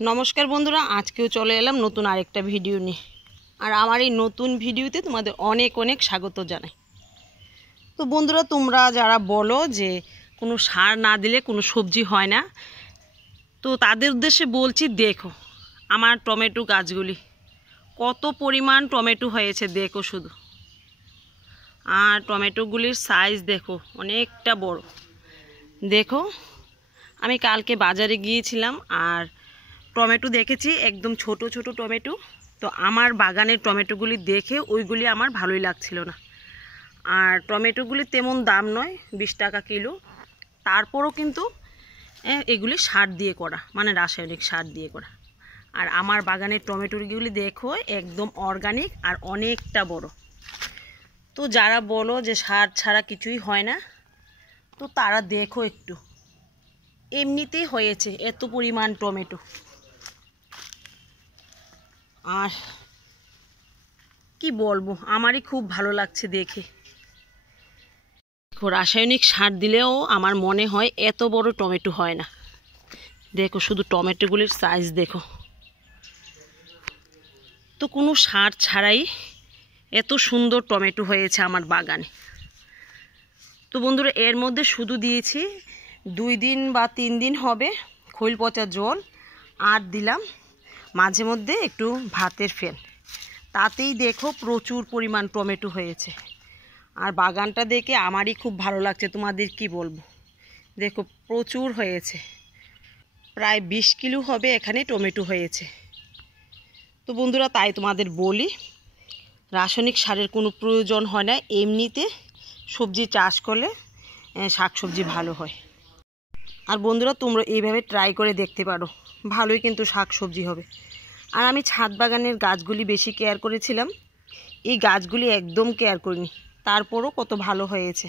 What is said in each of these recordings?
নমস্কার বন্ধুরা, আজকেও চলে এলাম নতুন আরেকটা ভিডিও নিয়ে। আর আমার এই নতুন ভিডিওতে তোমাদের অনেক অনেক স্বাগত জানাই। তো বন্ধুরা, তোমরা যারা বলো যে কোনো সার না দিলে কোনো সবজি হয় না, তো তাদের উদ্দেশ্যে বলছি, দেখো আমার টমেটো গাছগুলি কত পরিমাণ টমেটো হয়েছে, দেখো শুধু। আর টমেটোগুলির সাইজ দেখো, অনেকটা বড়। দেখো, আমি কালকে বাজারে গিয়েছিলাম আর টমেটো দেখেছি, একদম ছোট ছোট টমেটো। তো আমার বাগানের টমেটোগুলি দেখে ওইগুলি আমার ভালোই লাগছিল না। আর টমেটোগুলি তেমন দাম নয়, 20 টাকা কিলো। তারপরও কিন্তু এগুলি সার দিয়ে করা, মানে রাসায়নিক সার দিয়ে করা। আর আমার বাগানের টমেটোগুলি দেখো, একদম অর্গানিক আর অনেকটা বড়। তো যারা বলো যে সার ছাড়া কিছুই হয় না, তো তারা দেখো একটু, এমনিতেই হয়েছে এত পরিমাণ টমেটো। আর কি বলবো, আমারই খুব ভালো লাগছে দেখে। রাসায়নিক সার দিলেও আমার মনে হয় এত বড় টমেটো হয় না। দেখো শুধু টমেটোগুলির সাইজ দেখো। তো কোনো সার ছাড়াই এত সুন্দর টমেটো হয়েছে আমার বাগানে। তো বন্ধুরা, এর মধ্যে শুধু দিয়েছি 2 দিন বা 3 দিন হবে খৈল পচা জল, আর দিলাম মাঝে মধ্যে একটু ভাতের ফেন। তাতেই দেখো প্রচুর পরিমাণ টমেটো হয়েছে। আর বাগানটা দেখে আমারই খুব ভালো লাগছে, তোমাদের কি বলবো। দেখো প্রচুর হয়েছে, প্রায় 20 কিলো হবে এখানে টমেটো হয়েছে। তো বন্ধুরা, তাই তোমাদের বলি, রাসায়নিক সারের কোনো প্রয়োজন হয় না, এমনিতে সবজি চাষ করলে শাকসবজি ভালো হয়। আর বন্ধুরা, তোমরা এইভাবে ট্রাই করে দেখতে পারো, ভালোই কিন্তু শাকসবজি হবে। আর আমি ছাদ বাগানের গাছগুলি বেশি কেয়ার করেছিলাম, এই গাছগুলি একদম কেয়ার করিনি, তারপরও কত ভালো হয়েছে।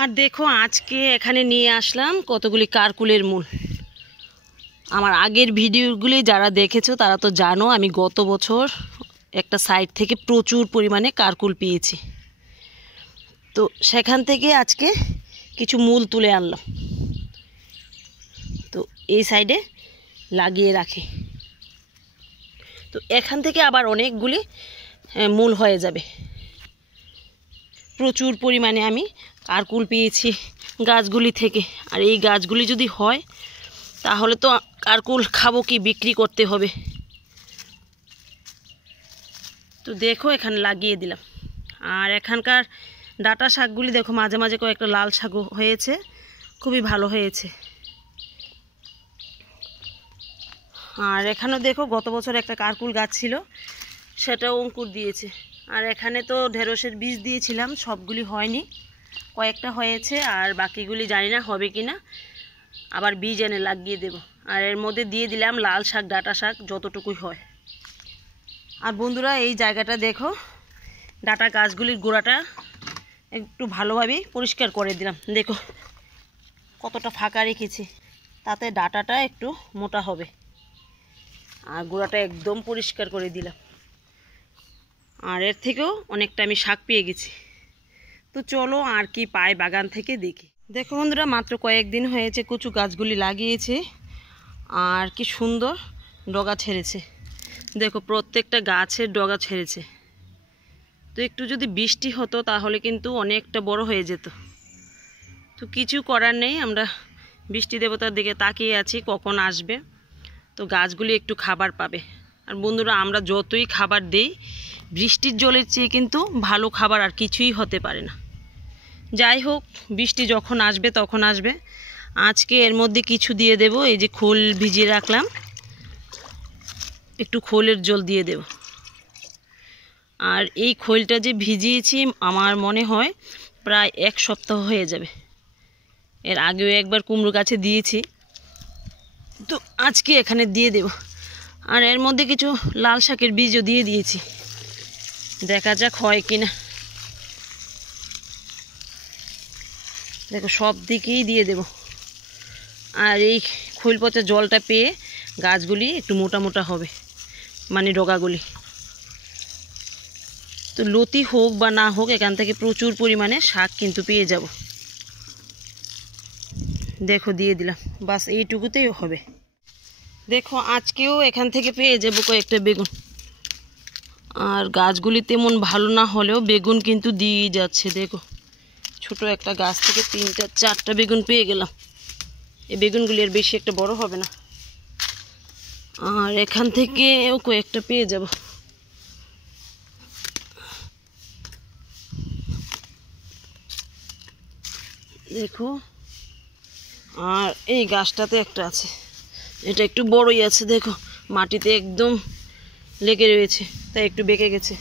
আর দেখো, আজকে এখানে নিয়ে আসলাম কতগুলি কারকুলের মূল। আমার আগের ভিডিওগুলি যারা দেখেছো তারা তো জানো, আমি গত বছর একটা সাইট থেকে প্রচুর পরিমাণে কারকুল পেয়েছি। তো সেখান থেকে আজকে কিছু মূল তুলে আনলাম, তো এই সাইডে লাগিয়ে রাখি। তো এখান থেকে আবার অনেকগুলি মূল হয়ে যাবে। প্রচুর পরিমাণে আমি কারকুল পেয়েছি গাছগুলি থেকে। আর এই গাছগুলি যদি হয় তাহলে তো কারকুল খাবো কি, বিক্রি করতে হবে। তো দেখো এখানে লাগিয়ে দিলাম। আর এখানকার ডাঁটা শাকগুলি দেখো, মাঝে মাঝে কয়েকটা লাল শাকও হয়েছে, খুবই ভালো হয়েছে। আর এখানেও দেখো, গত বছর একটা কারকুল গাছ ছিল, সেটাও অঙ্কুর দিয়েছে। আর এখানে তো ঢেঁড়সের বীজ দিয়েছিলাম, সবগুলি হয়নি, কয়েকটা হয়েছে, আর বাকিগুলি জানি না হবে কি না, আবার বীজ এনে লাগিয়ে দেব। আর এর মধ্যে দিয়ে দিলাম লাল শাক, ডাঁটা শাক যতটুকুই হয়। আর বন্ধুরা, এই জায়গাটা দেখো, ডাঁটা গাছগুলির গোড়াটা একটু ভালোভাবেই পরিষ্কার করে দিলাম। দেখো কতটা ফাঁকা রেখেছি, তাতে ডাঁটাটা একটু মোটা হবে। আর গোড়াটা একদম পরিষ্কার করে দিলাম। আর এর থেকেও অনেকটা আমি শাক পেয়ে গেছি। তো চলো আর কি পাই বাগান থেকে দেখি। দেখো বন্ধুরা, মাত্র কয়েকদিন হয়েছে কচু গাছগুলি লাগিয়েছে, আর কি সুন্দর ডগা ছেড়েছে। দেখো প্রত্যেকটা গাছের ডগা ছেড়েছে। তো একটু যদি বৃষ্টি হতো তাহলে কিন্তু অনেকটা বড় হয়ে যেত। তো কিছু করার নেই, আমরা বৃষ্টি দেবতার দিকে তাকিয়ে আছি কখন আসবে, তো গাছগুলি একটু খাবার পাবে। আর বন্ধুরা, আমরা যতই খাবার দেই, বৃষ্টির জলের চেয়ে কিন্তু ভালো খাবার আর কিছুই হতে পারে না। যাই হোক, বৃষ্টি যখন আসবে তখন আসবে। আজকে এর মধ্যে কিছু দিয়ে দেব, এই যে খোল ভিজিয়ে রাখলাম, একটু খোলের জল দিয়ে দেব। আর এই খোলটা যে ভিজিয়েছি, আমার মনে হয় প্রায় 1 সপ্তাহ হয়ে যাবে। এর আগেও একবার কুমড়ো গাছে দিয়েছি, তো আজকে এখানে দিয়ে দেব। আর এর মধ্যে কিছু লাল শাকের বীজও দিয়ে দিয়েছি, দেখা যাক হয় কিনা। দেখো সব দিকেই দিয়ে দেব। আর এই খৈল পচা জলটা পেয়ে গাছগুলি একটু মোটা মোটা হবে, মানে ডগাগুলি। তো লতি হোক বা না হোক, এখান থেকে প্রচুর পরিমাণে শাক কিন্তু পেয়ে যাব। দেখো দিয়ে দিলাম, বাস এইটুকুতেই হবে। দেখো আজকেও এখান থেকে পেয়ে যাবো কয়েকটা বেগুন। আর গাছগুলি তেমন ভালো না হলেও বেগুন কিন্তু দিয়েই যাচ্ছে। দেখো ছোট একটা গাছ থেকে 3টা 4টা বেগুন পেয়ে গেলাম। এই বেগুনগুলি আর বেশি একটা বড় হবে না। আর এখান থেকেও কয়েকটা পেয়ে যাব। দেখো আর এই গাছটাতে একটা আছে, এটা একটু বড়ই আছে। দেখো মাটিতে একদম লেগে রয়েছে, তাই একটু বেঁকে গেছে।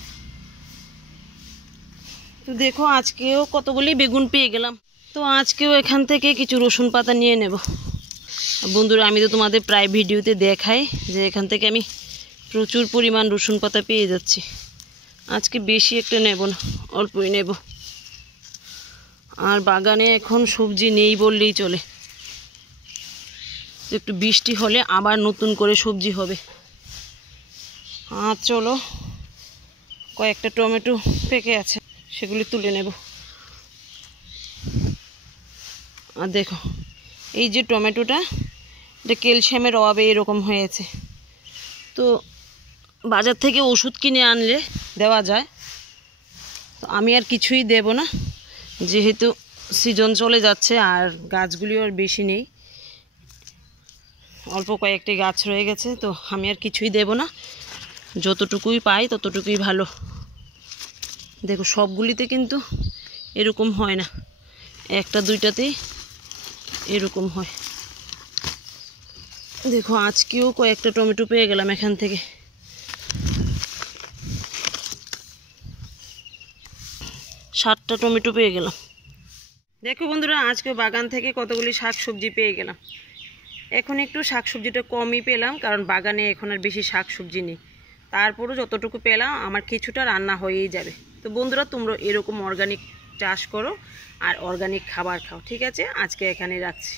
তো দেখো আজকেও কতগুলি বেগুন পেয়ে গেলাম। তো আজকেও এখান থেকে কিছু রসুন পাতা নিয়ে নেব। বন্ধুরা আমি তো তোমাদের প্রায় ভিডিওতে দেখাই যে এখান থেকে আমি প্রচুর পরিমাণ রসুন পাতা পেয়ে যাচ্ছি। আজকে বেশি একটা নেব না, অল্পই নেব। আর বাগানে এখন সবজি নেই বললেই চলে। একটু বৃষ্টি হলে আবার নতুন করে সবজি হবে। আর চলো কয়েকটা টমেটো পেকে আছে, সেগুলি তুলে নেব। আর দেখো এই যে টমেটোটা, এটা ক্যালসিয়ামের অভাবে এরকম হয়েছে। তো বাজার থেকে ওষুধ কিনে আনলে দেওয়া যায়, তো আমি আর কিছুই দেব না, যেহেতু সিজন চলে যাচ্ছে আর গাছগুলিও আর বেশি নেই, অল্প কয়েকটি গাছ রয়ে গেছে। তো আমি আর কিছুই দেব না, যতটুকুই পাই ততটুকুই ভালো। দেখো সবগুলিতে কিন্তু এরকম হয় না, একটা দুইটাতেই এরকম হয়। দেখো আজকেও কয়েকটা টমেটো পেয়ে গেলাম এখান থেকে। সাতটা টমেটো পেয়ে গেলাম। দেখো বন্ধুরা আজকে বাগান থেকে কতগুলি শাক সবজি পেয়ে গেলাম। এখন একটু শাক সবজিটা কমই পেলাম, কারণ বাগানে এখন আর বেশি শাক সবজি নেই। তারপরও যতটুকু পেলাম আমার কিছুটা রান্না হয়েই যাবে। তো বন্ধুরা তোমরা এরকম অর্গানিক চাষ করো আর অর্গানিক খাবার খাও। ঠিক আছে, আজকে এখানে রাখছি।